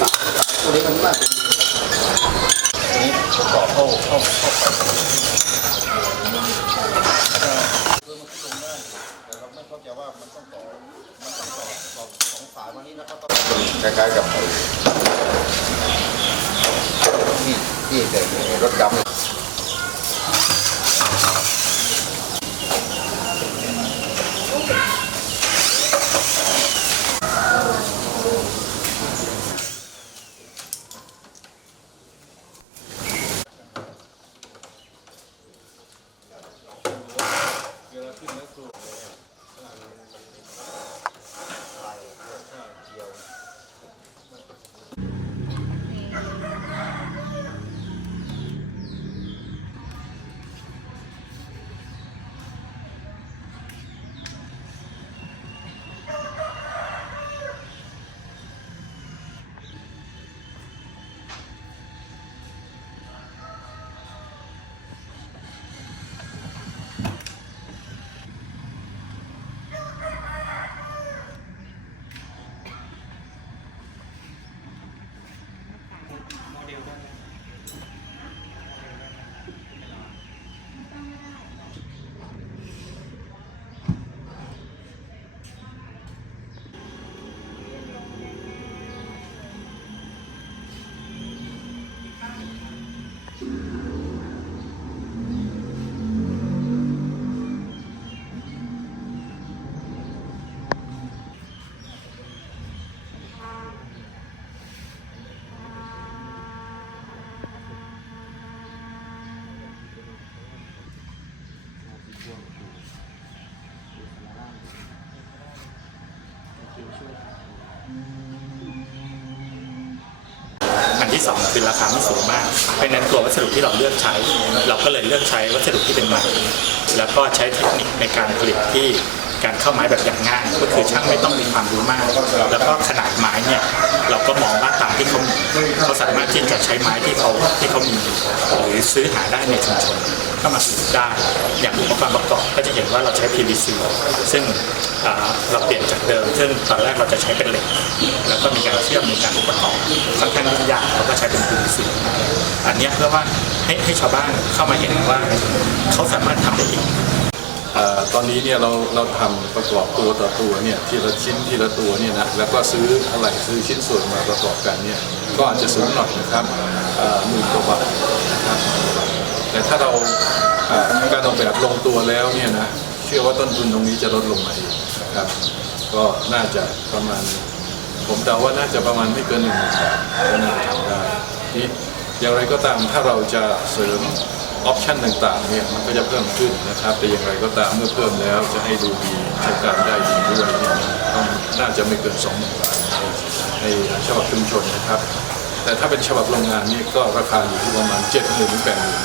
น่าจะดีอันนี้ประกอบเข้าเข้าเข้าไปคือมันขึ้นลงได้แต่เราไม่เข้าใจว่ามันต้องต่อมันต้องต่อสองสายวันนี้แล้วก็ต้องคล้ายๆกับนี่นี่แต่รถดำ อันที่สองคือราคาไม่สูงมาก เพราะนั้นตัววัสดุที่เราเลือกใช้ เราก็เลยเลือกใช้วัสดุที่เป็นใหม่ แล้วก็ใช้เทคนิคในการผลิตที่ การเข้าไม้แบบอย่างง่ายก็คือช่างไม่ต้องมีความรู้มาก แล้วก็ขนาดไม้เนี่ยเราก็มองว่าตามที่เขาเขาสามารถที่จะใช้ไม้ที่เขาที่เขามีหรือซื้อหาได้ในชุมชนเข้ามาผลิตได้อย่างอุปกรณ์ประกอบก็จะเห็นว่าเราใช้ PVC ซึ่งเราเปลี่ยนจากเดิมซึ่งตอนแรกเราจะใช้เป็นเหล็ก แล้วก็มีการเชื่อมมีการอุปกรณ์ค่อนข้างยุ่งยากเราก็ใช้เป็น PVC อันนี้เพื่อว่าให้ให้ชาวบ้านเข้ามาเห็นว่าเขาสามารถทำได้องเอ่อ ตอนนี้เนี่ยเราเราทำประกอบตัวต่อตัวเนี่ยทีละชิ้นทีละตัวเนี่ยนะแล้วก็ซื้ออะไรซื้อชิ้นส่วนมาประกอบกันเนี่ยก็อาจจะสูงหน่อยนะครับหมื่นกว่าบาทนะครับแต่ถ้าเราการออกแบบลงตัวแล้วเนี่ยนะเชื่อว่าต้นทุนตรงนี้จะลดลงมาอีกนะครับ ก็น่าจะประมาณ ผมเดาว่าน่าจะประมาณไม่เกินหนึ่งหมื่นบาทก็น่าจะทำได้นี่อย่างไรก็ตามถ้าเราจะเสริม ออปชันต่างๆเนี่ยมันก็จะเพิ่มขึ้นนะครับ แต่อย่างไรก็ตามเมื่อเพิ่มแล้วจะให้ดูดีใช้การได้ดีด้วยเนี่ยต้องน่าจะไม่เกินสองหมื่นบาทในฉบับชุมชนนะครับ แต่ถ้าเป็นฉบับโรงงานนี่ก็ราคาอยู่ที่ประมาณเจ็ดหมื่นถึงแปดหมื่น